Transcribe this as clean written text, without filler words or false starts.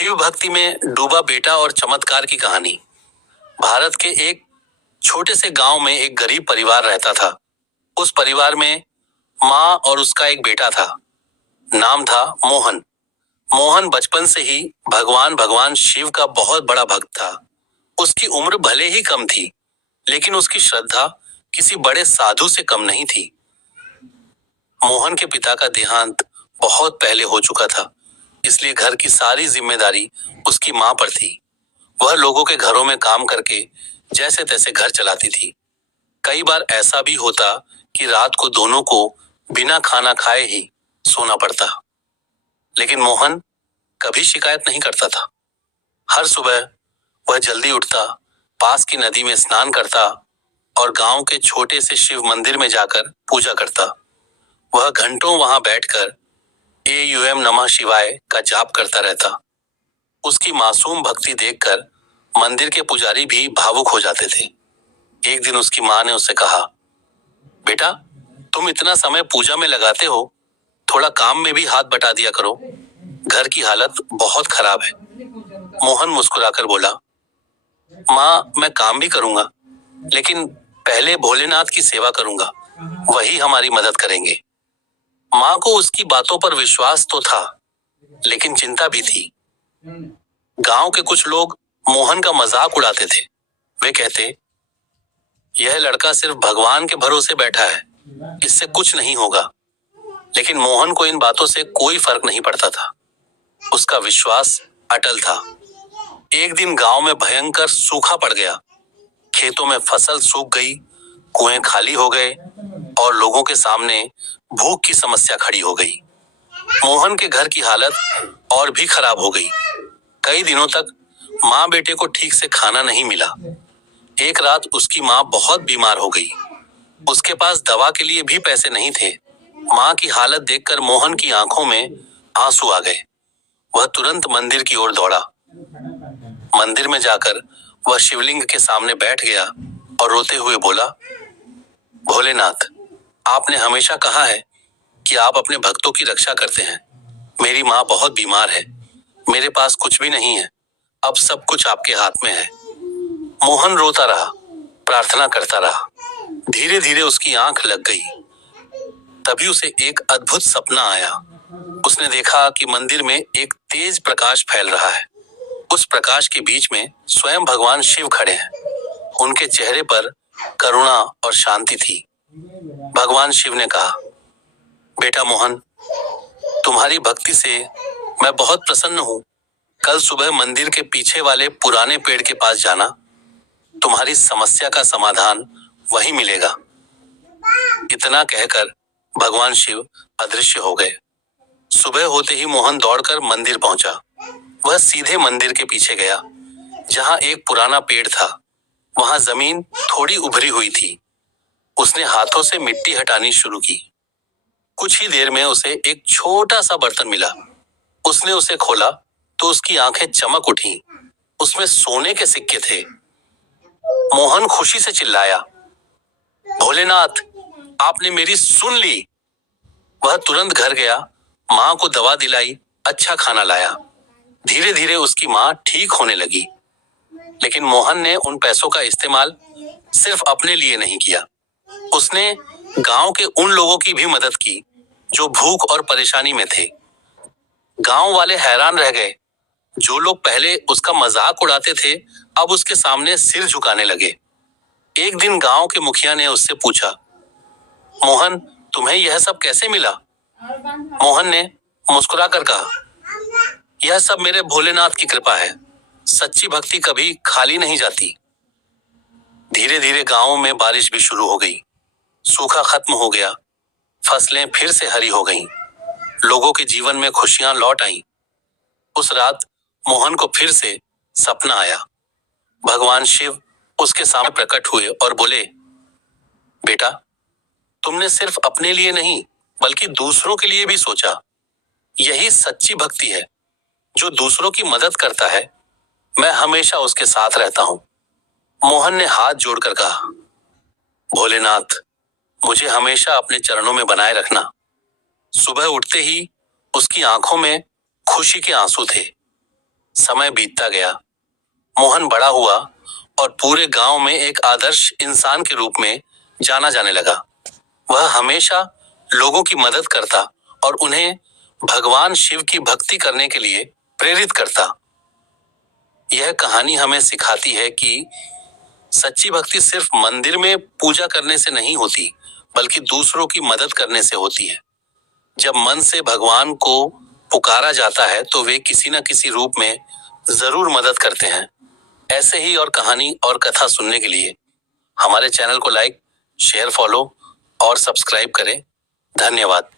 शिव भक्ति में डूबा बेटा और चमत्कार की कहानी। भारत के एक छोटे से गांव में एक गरीब परिवार रहता था। उस परिवार में माँ और उसका एक बेटा था। नाम था मोहन। मोहन बचपन से ही भगवान भगवान शिव का बहुत बड़ा भक्त था। उसकी उम्र भले ही कम थी, लेकिन उसकी श्रद्धा किसी बड़े साधु से कम नहीं थी। मोहन के पिता का देहांत बहुत पहले हो चुका था, इसलिए घर की सारी जिम्मेदारी उसकी माँ पर थी। वह लोगों के घरों में काम करके जैसे तैसे घर चलाती थी। कई बार ऐसा भी होता कि रात को दोनों को बिना खाना खाए ही सोना पड़ता, लेकिन मोहन कभी शिकायत नहीं करता था। हर सुबह वह जल्दी उठता, पास की नदी में स्नान करता और गांव के छोटे से शिव मंदिर में जाकर पूजा करता। वह घंटों वहां बैठकर एयूएम नमः शिवाय का जाप करता रहता। उसकी मासूम भक्ति देखकर मंदिर के पुजारी भी भावुक हो जाते थे। एक दिन उसकी माँ ने उससे कहा, बेटा, तुम इतना समय पूजा में लगाते हो, थोड़ा काम में भी हाथ बटा दिया करो। घर की हालत बहुत खराब है। मोहन मुस्कुराकर बोला, माँ, मैं काम भी करूंगा, लेकिन पहले भोलेनाथ की सेवा करूंगा, वही हमारी मदद करेंगे। माँ को उसकी बातों पर विश्वास तो था, लेकिन चिंता भी थी। गांव के कुछ लोग मोहन का मजाक उड़ाते थे। वे कहते, यह लड़का सिर्फ भगवान के भरोसे बैठा है, इससे कुछ नहीं होगा। लेकिन मोहन को इन बातों से कोई फर्क नहीं पड़ता था। उसका विश्वास अटल था। एक दिन गांव में भयंकर सूखा पड़ गया। खेतों में फसल सूख गई, कुएं खाली हो गए और लोगों के सामने भूख की समस्या खड़ी हो गई। मोहन के घर की हालत और भी खराब हो गई। कई दिनों तक माँ बेटे को ठीक से खाना नहीं मिला। एक रात उसकी माँ बहुत बीमार हो गई। उसके पास दवा के लिए भी पैसे नहीं थे। माँ की हालत देखकर मोहन की आंखों में आंसू आ गए। वह तुरंत मंदिर की ओर दौड़ा। मंदिर में जाकर वह शिवलिंग के सामने बैठ गया और रोते हुए बोला, भोलेनाथ, आपने हमेशा कहा है कि आप अपने भक्तों की रक्षा करते हैं। मेरी माँ बहुत बीमार है, मेरे पास कुछ भी नहीं है, अब सब कुछ आपके हाथ में है। मोहन रोता रहा, प्रार्थना करता रहा। धीरे धीरे उसकी आंख लग गई। तभी उसे एक अद्भुत सपना आया। उसने देखा कि मंदिर में एक तेज प्रकाश फैल रहा है। उस प्रकाश के बीच में स्वयं भगवान शिव खड़े हैं। उनके चेहरे पर करुणा और शांति थी। भगवान शिव ने कहा, बेटा मोहन, तुम्हारी भक्ति से मैं बहुत प्रसन्न हूँ। कल सुबह मंदिर के पीछे वाले पुराने पेड़ के पास जाना, तुम्हारी समस्या का समाधान वहीं मिलेगा। इतना कहकर भगवान शिव अदृश्य हो गए। सुबह होते ही मोहन दौड़कर मंदिर पहुंचा। वह सीधे मंदिर के पीछे गया, जहां एक पुराना पेड़ था। वहां जमीन थोड़ी उभरी हुई थी। उसने हाथों से मिट्टी हटानी शुरू की। कुछ ही देर में उसे एक छोटा सा बर्तन मिला। उसने उसे खोला तो उसकी आंखें चमक उठी। उसमें सोने के सिक्के थे। मोहन खुशी से चिल्लाया, भोलेनाथ, आपने मेरी सुन ली। वह तुरंत घर गया, माँ को दवा दिलाई, अच्छा खाना लाया। धीरे धीरे उसकी माँ ठीक होने लगी। लेकिन मोहन ने उन पैसों का इस्तेमाल सिर्फ अपने लिए नहीं किया। उसने गांव के उन लोगों की भी मदद की जो भूख और परेशानी में थे। गांव वाले हैरान रह गए। जो लोग पहले उसका मजाक उड़ाते थे, अब उसके सामने सिर झुकाने लगे। एक दिन गांव के मुखिया ने उससे पूछा, मोहन, तुम्हें यह सब कैसे मिला? मोहन ने मुस्कुराकर कहा, यह सब मेरे भोलेनाथ की कृपा है। सच्ची भक्ति कभी खाली नहीं जाती। धीरे धीरे गांव में बारिश भी शुरू हो गई। सूखा खत्म हो गया। फसलें फिर से हरी हो गईं। लोगों के जीवन में खुशियां लौट आईं। उस रात मोहन को फिर से सपना आया। भगवान शिव उसके सामने प्रकट हुए और बोले, बेटा, तुमने सिर्फ अपने लिए नहीं बल्कि दूसरों के लिए भी सोचा। यही सच्ची भक्ति है। जो दूसरों की मदद करता है, मैं हमेशा उसके साथ रहता हूं। मोहन ने हाथ जोड़कर कहा, भोलेनाथ, मुझे हमेशा अपने चरणों में बनाए रखना। सुबह उठते ही उसकी आंखों में खुशी के आंसू थे। समय बीतता गया। मोहन बड़ा हुआ और पूरे गांव में एक आदर्श इंसान के रूप में जाना जाने लगा। वह हमेशा लोगों की मदद करता और उन्हें भगवान शिव की भक्ति करने के लिए प्रेरित करता। यह कहानी हमें सिखाती है कि सच्ची भक्ति सिर्फ मंदिर में पूजा करने से नहीं होती, बल्कि दूसरों की मदद करने से होती है। जब मन से भगवान को पुकारा जाता है तो वे किसी न किसी रूप में जरूर मदद करते हैं। ऐसे ही और कहानी और कथा सुनने के लिए हमारे चैनल को लाइक, शेयर, फॉलो और सब्सक्राइब करें। धन्यवाद।